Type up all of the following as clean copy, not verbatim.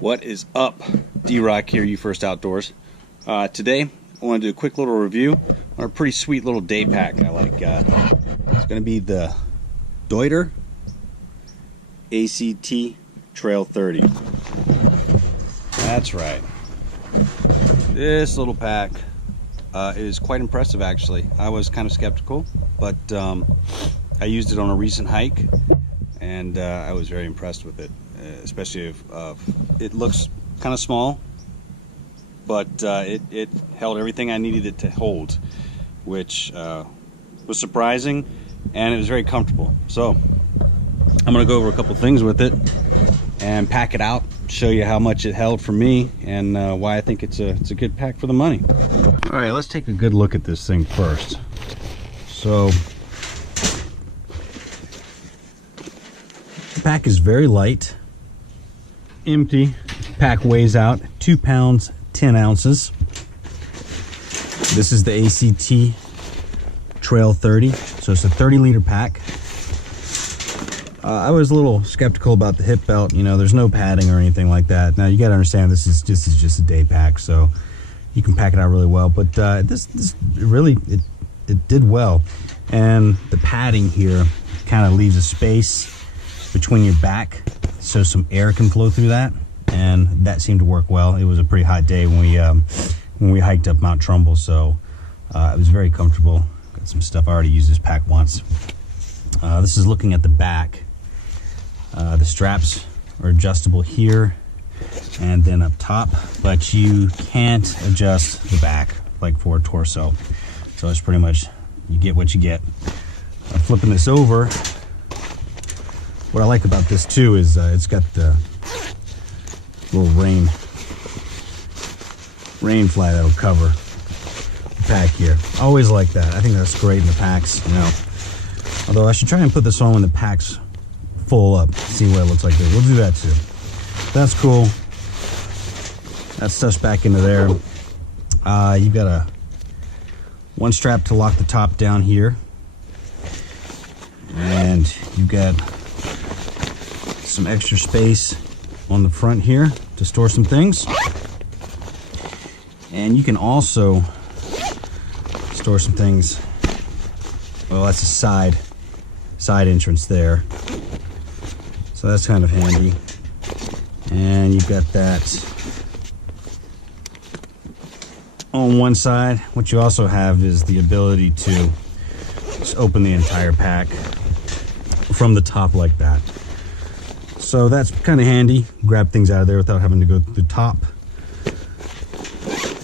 What is up? D-Rock here, You First Outdoors. Today, I want to do a quick little review on a pretty sweet little day pack I like. It's going to be the Deuter ACT Trail 30. That's right. This little pack is quite impressive, actually. I was kind of skeptical, but I used it on a recent hike, and I was very impressed with it. Especially if it looks kind of small, but it held everything I needed it to hold, which was surprising, and it was very comfortable. So I'm gonna go over a couple things with it and pack it out, show you how much it held for me, and why I think it's a good pack for the money. All right, let's take a good look at this thing first. So the pack is very light, empty. Pack weighs out 2 pounds 10 ounces. This is the ACT Trail 30, so it's a 30-liter pack. I was a little skeptical about the hip belt. You know, there's no padding or anything like that. Now you got to understand this is just a day pack, so you can pack it out really well. But this really it did well, and the padding here kind of leaves a space between your back, so some air can flow through that, and that seemed to work well. It was a pretty hot day when we hiked up Mount Trumbull, so it was very comfortable. Got some stuff. I already used this pack once. This is looking at the back. The straps are adjustable here and then up top, but you can't adjust the back like for a torso. So it's pretty much, you get what you get. Flipping this over, what I like about this too is it's got the little rain fly that'll cover the pack here. I always like that. I think that's great in the packs, you know. Although I should try and put this on when the pack's full up, see what it looks like there. We'll do that too. That's cool. That stuff's back into there. You've got one strap to lock the top down here, and you've got some extra space on the front here to store some things, and you can also store some things. Well, that's a side entrance there, so that's kind of handy. And you've got that on one side. What you also have is the ability to just open the entire pack from the top like that. So that's kind of handy. Grab things out of there without having to go through the top.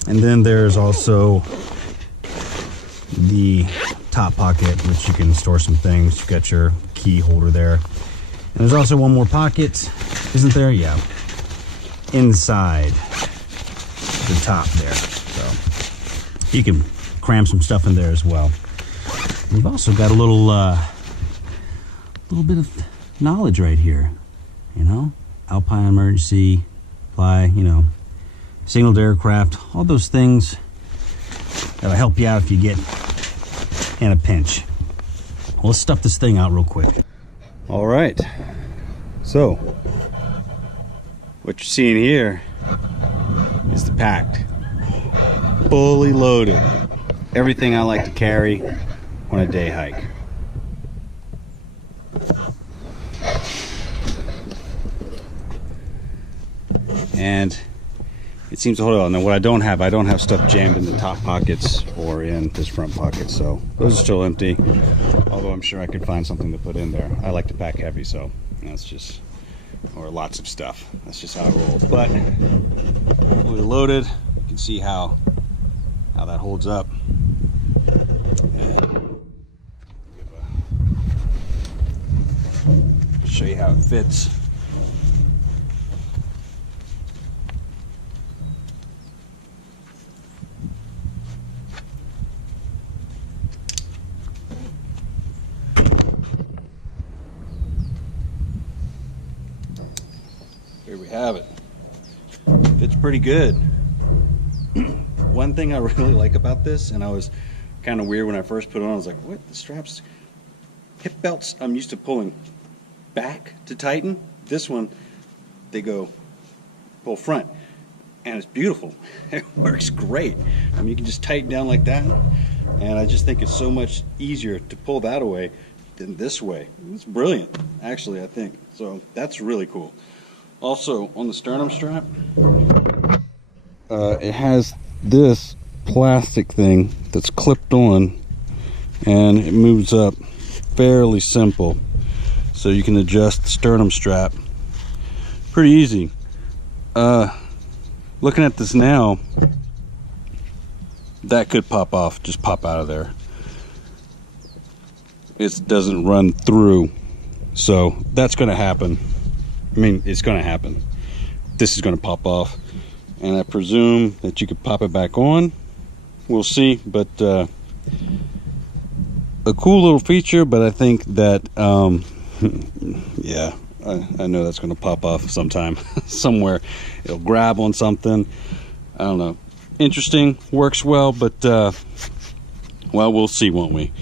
And then there's also the top pocket, which you can store some things. You've got your key holder there. And there's also one more pocket, isn't there? Yeah. Inside the top there. So you can cram some stuff in there as well. We've also got a little bit of knowledge right here. You know, Alpine emergency, fly, you know, signaled aircraft, all those things that'll help you out if you get in a pinch. Well, let's stuff this thing out real quick. All right, so what you're seeing here is the pack, fully loaded. Everything I like to carry on a day hike. And it seems to hold on. Now what I don't have stuff jammed in the top pockets or in this front pocket, so those are still empty, although I'm sure I could find something to put in there. I like to pack heavy, so that's just, or lots of stuff, that's just how I roll. But fully loaded, you can see how that holds up. And show you how it fits. Here we have it. Fits pretty good. one thing I really like about this, and I was kind of weird when I first put it on. I was like, what? The straps, hip belts, I'm used to pulling back to tighten. This one, they go pull front, and it's beautiful. It works great. I mean, you can just tighten down like that, and I just think it's so much easier to pull that away than this way. It's brilliant, actually, I think. So that's really cool. Also, on the sternum strap, it has this plastic thing that's clipped on, and it moves up fairly simple. So you can adjust the sternum strap pretty easy. Looking at this now, that could pop off, just pop out of there. It doesn't run through, so that's going to happen. I mean, it's going to happen. This is going to pop off, and I presume that you could pop it back on. We'll see, but a cool little feature, but I think that yeah, I know that's going to pop off sometime. Somewhere it'll grab on something, I don't know. Interesting, works well, but well, we'll see, won't we?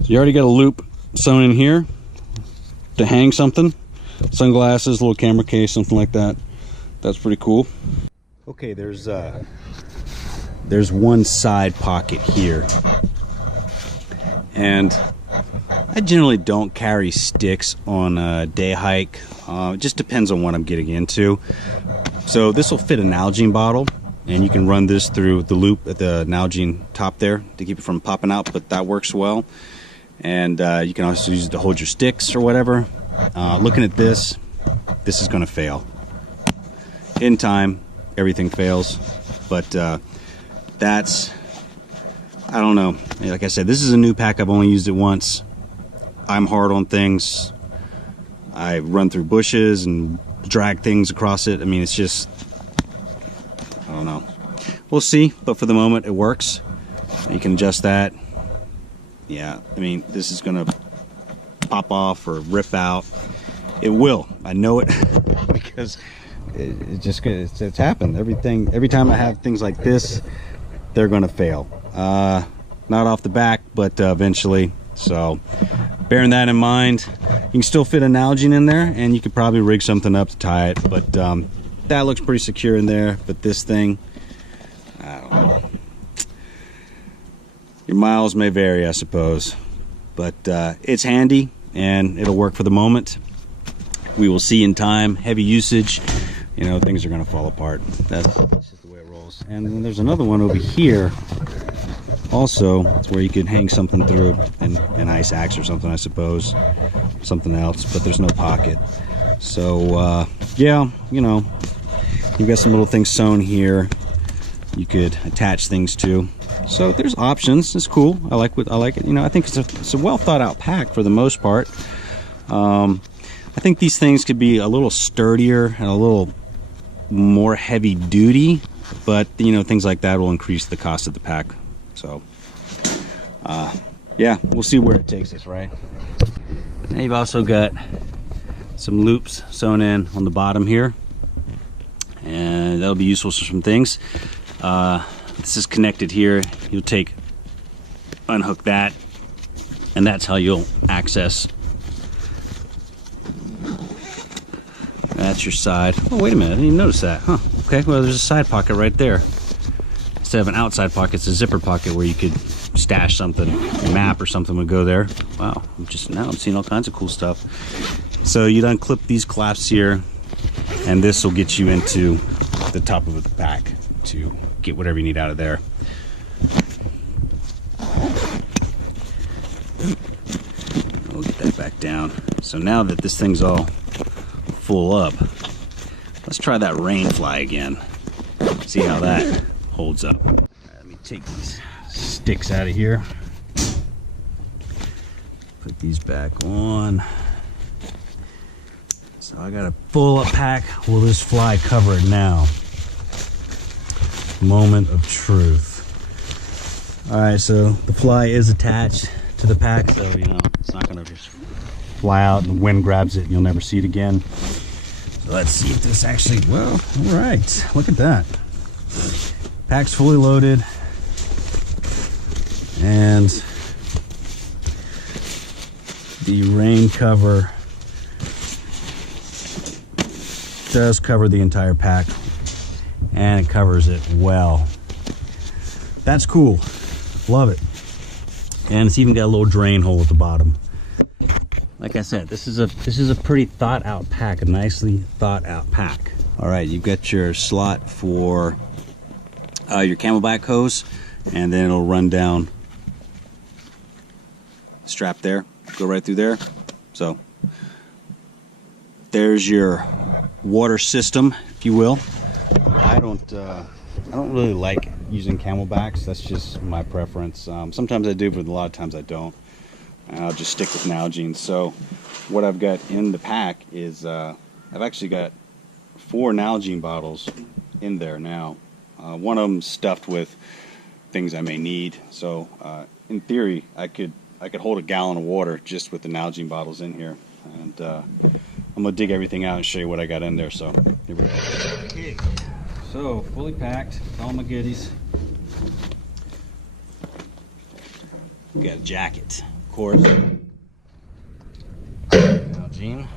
So you already got a loop sewn in here to hang something, sunglasses, little camera case, something like that. That's pretty cool. Okay, there's one side pocket here, and I generally don't carry sticks on a day hike. It just depends on what I'm getting into. So this will fit a Nalgene bottle, and you can run this through the loop at the Nalgene top there to keep it from popping out, but that works well. And you can also use it to hold your sticks or whatever. Looking at this is going to fail. In time, everything fails, but that's, I don't know. Like I said, this is a new pack. I've only used it once. I'm hard on things. I run through bushes and drag things across it. I mean, it's just, I don't know. We'll see, but for the moment, it works. You can adjust that. Yeah, I mean, this is gonna pop off or rip out. It will. I know it because it's happened. Every time I have things like this, they're gonna fail. Not off the back, but eventually. So, bearing that in mind, you can still fit an Nalgene in there, and you could probably rig something up to tie it. But that looks pretty secure in there. But this thing, I don't know. Your miles may vary, I suppose, but it's handy and it'll work for the moment. We will see in time. Heavy usage, you know, things are going to fall apart. That's just the way it rolls. And then there's another one over here. Also, it's where you could hang something through, an ice axe or something, I suppose, something else. But there's no pocket. So yeah, you know, you've got some little things sewn here. You could attach things to. So there's options. It's cool. I like it. You know, I think it's a well thought out pack for the most part. I think these things could be a little sturdier and a little more heavy duty, but you know, things like that will increase the cost of the pack. So yeah, we'll see where it takes us, right? Now you've also got some loops sewn in on the bottom here, and that'll be useful for some things. This is connected here. You'll unhook that, and that's how you'll access. That's your side. Oh, wait a minute, I didn't even notice that. Huh, okay, well, there's a side pocket right there. Instead of an outside pocket, it's a zipper pocket where you could stash something. A map or something would go there. Wow, I'm seeing all kinds of cool stuff. So you'd unclip these clasps here, and this will get you into the top of the pack to get whatever you need out of there. We'll get that back down. So now that this thing's all full up, let's try that rain fly again. See how that holds up. All right, let me take these sticks out of here. Put these back on. So I got a full up pack. Will this fly cover it now? Moment of truth. All right, so the fly is attached to the pack, so you know it's not gonna just fly out and the wind grabs it and you'll never see it again. So let's see if this actually, well, all right, look at that. Pack's fully loaded, and the rain cover does cover the entire pack, and it covers it well. That's cool. Love it. And it's even got a little drain hole at the bottom. Like I said, this is a pretty thought out pack, a nicely thought out pack. All right, you've got your slot for your Camelback hose, and then it'll run down strap there, go right through there. So there's your water system, if you will. I don't really like using Camelbacks. That's just my preference. Sometimes I do, but a lot of times I don't. I'll just stick with Nalgene. So what I've got in the pack is I've actually got 4 Nalgene bottles in there now. One of them stuffed with things I may need. So in theory, I could hold a gallon of water just with the Nalgene bottles in here. And I'm gonna dig everything out and show you what I got in there. So here we go. Okay. So fully packed, all my goodies. We got a jacket, of course. Nalgene.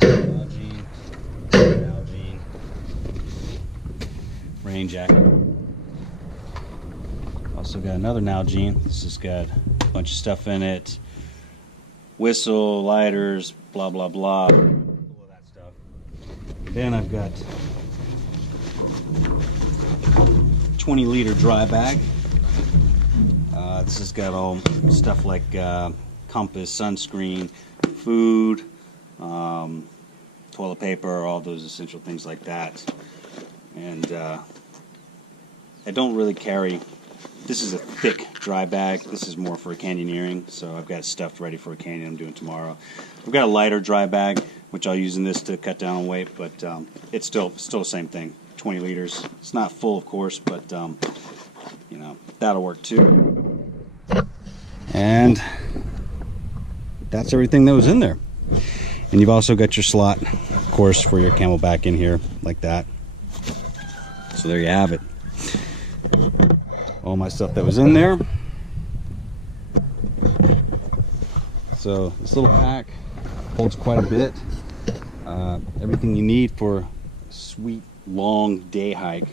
Nalgene. Rain jacket. Also got another Nalgene. This has got a bunch of stuff in it. Whistle, lighters, blah blah blah. All of that stuff. Then I've got 20-liter dry bag. This has got all stuff like compass, sunscreen, food, toilet paper, all those essential things like that. And I don't really carry. This is a thick dry bag. This is more for canyoneering, so I've got stuff ready for a canyon I'm doing tomorrow. I've got a lighter dry bag, which I'll use in this to cut down on weight, but it's still the same thing. 20 liters. It's not full, of course, but you know, that'll work too. And that's everything that was in there. And you've also got your slot, of course, for your Camelback in here, like that. So there you have it. All my stuff that was in there. So this little pack holds quite a bit. Everything you need for a sweet long day hike.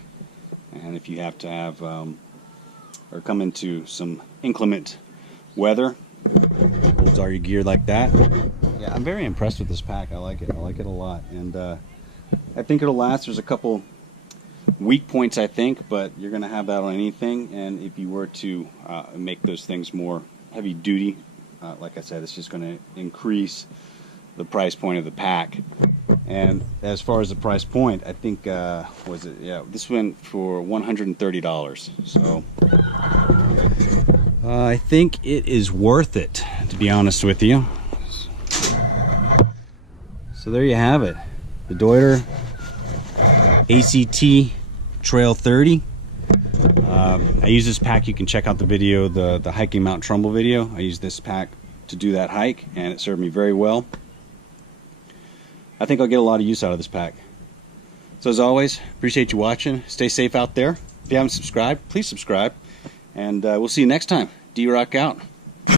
And if you have to have or come into some inclement weather, holds all your gear like that. Yeah, I'm very impressed with this pack. I like it. I like it a lot, and I think it'll last. There's a couple weak points, I think, but you're going to have that on anything. And if you were to make those things more heavy duty, like I said, it's just going to increase the price point of the pack. And as far as the price point, I think was it? Yeah, this went for $130. So I think it is worth it, to be honest with you. So there you have it, the Deuter ACT Trail 30. I use this pack. You can check out the video, the hiking Mount Trumbull video. I used this pack to do that hike, and it served me very well. I think I'll get a lot of use out of this pack. So as always, appreciate you watching. Stay safe out there. If you haven't subscribed, please subscribe. And we'll see you next time. D-Rock out.